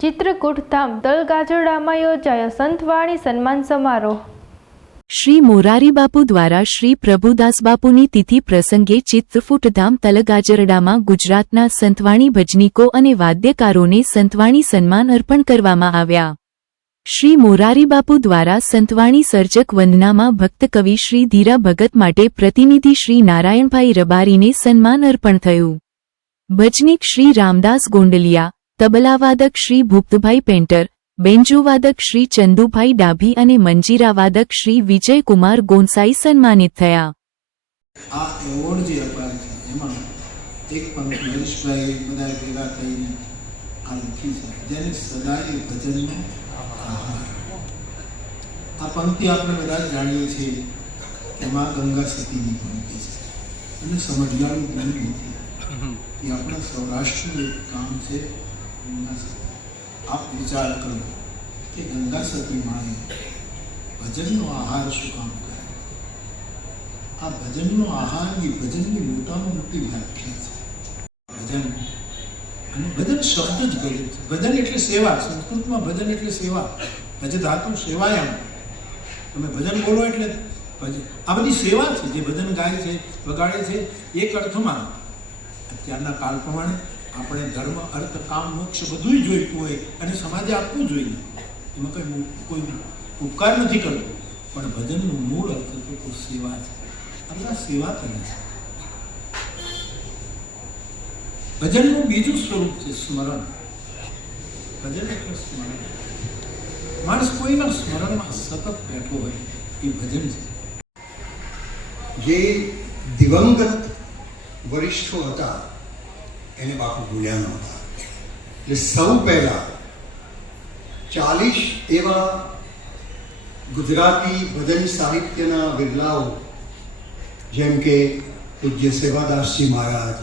ચિત્રકૂટ ધામ તલગાજરડામાં યોજાયો સંતવાણી સન્માન સમારોહ। શ્રી મોરારી બાપુ દ્વારા શ્રી પ્રભુદાસ બાપુની તિથિ પ્રસંગે ચિત્રકૂટ ધામ તલગાજરડામાં ગુજરાતના સંતવાણી ભજનીકો અને વાદ્યકારોને સંતવાણી સન્માન અર્પણ કરવામાં આવ્યા। શ્રી મોરારી બાપુ દ્વારા સંતવાણી સર્જક વંદનામાં ભક્ત કવિ શ્રી ધીરા ભગત માટે પ્રતિનિધિ શ્રી નારાયણભાઈ રબારીને સન્માન અર્પણ થયું। ભજનીક શ્રી રામદાસ ગોંડલિયા, તબલાવાદક શ્રી ભૂપતભાઈ પેન્ટર, બેન્જોવાદક શ્રી ચંદુભાઈ ડાભી અને મંજીરાવાદક શ્રી વિજયકુમાર ગોંસાઈ સન્માનિત થયા। આ એવોર્ડ જે અપાય છે એમાં એક પંક્તિ હરીશભાઈ બધા ભેગા થઈને આ લખી છે, જેને સદાય ભજનનો આહાર। આ પંક્તિ આપણે બધા જાણીએ છીએ કે માં ગંગા સતીની પંક્તિ છે અને સમજવાનું દૂર નથી એ આપણા સૌરાષ્ટ્રનું એક કામ છે। ગંગા સતી, આપ વિચાર કરો કે ગંગા સતી માએ ભજનનો આહાર શું કામ કર્યો? આ ભજનનો આહાર એ ભજનની મોટામાં મોટી વ્યાખ્યા છે। ભજન અને ભજન શબ્દ જ ભજન છે। ભજન એટલે સેવા, સંસ્કૃતમાં ભજન એટલે સેવા, ભજ ધાતુ સેવાયામ। તમે ભજન બોલો એટલે ભજન, આ બધી સેવા છે જે ભજન ગાય છે, વગાડે છે। એક અર્થમાં અત્યારના કાળ પ્રમાણે આપણે ધર્મ, અર્થ, કામ, મોક્ષ બધું જોઈતું હોય અને સમાજે આપવું જોઈએ, એમાં કોઈ ઉપકાર નથી કરતો, પણ ભજનનું મૂળ અર્થ તો સેવા છે। આપણે સેવા કરે છે। ભજનનું બીજું સ્વરૂપ છે સ્મરણ। ભજન એટલે સ્મરણ। માણસ કોઈના સ્મરણમાં સતત બેઠો હોય એ ભજન છે। જે દિવંગત વરિષ્ઠો હતા એને બાપુ ભૂલ્યા નહોતા, એટલે સૌ પહેલા 40 એવા ગુજરાતી ભજન સાહિત્યના વિરલાઓ જેમ કે પૂજ્ય સેવાદાસજી મહારાજ,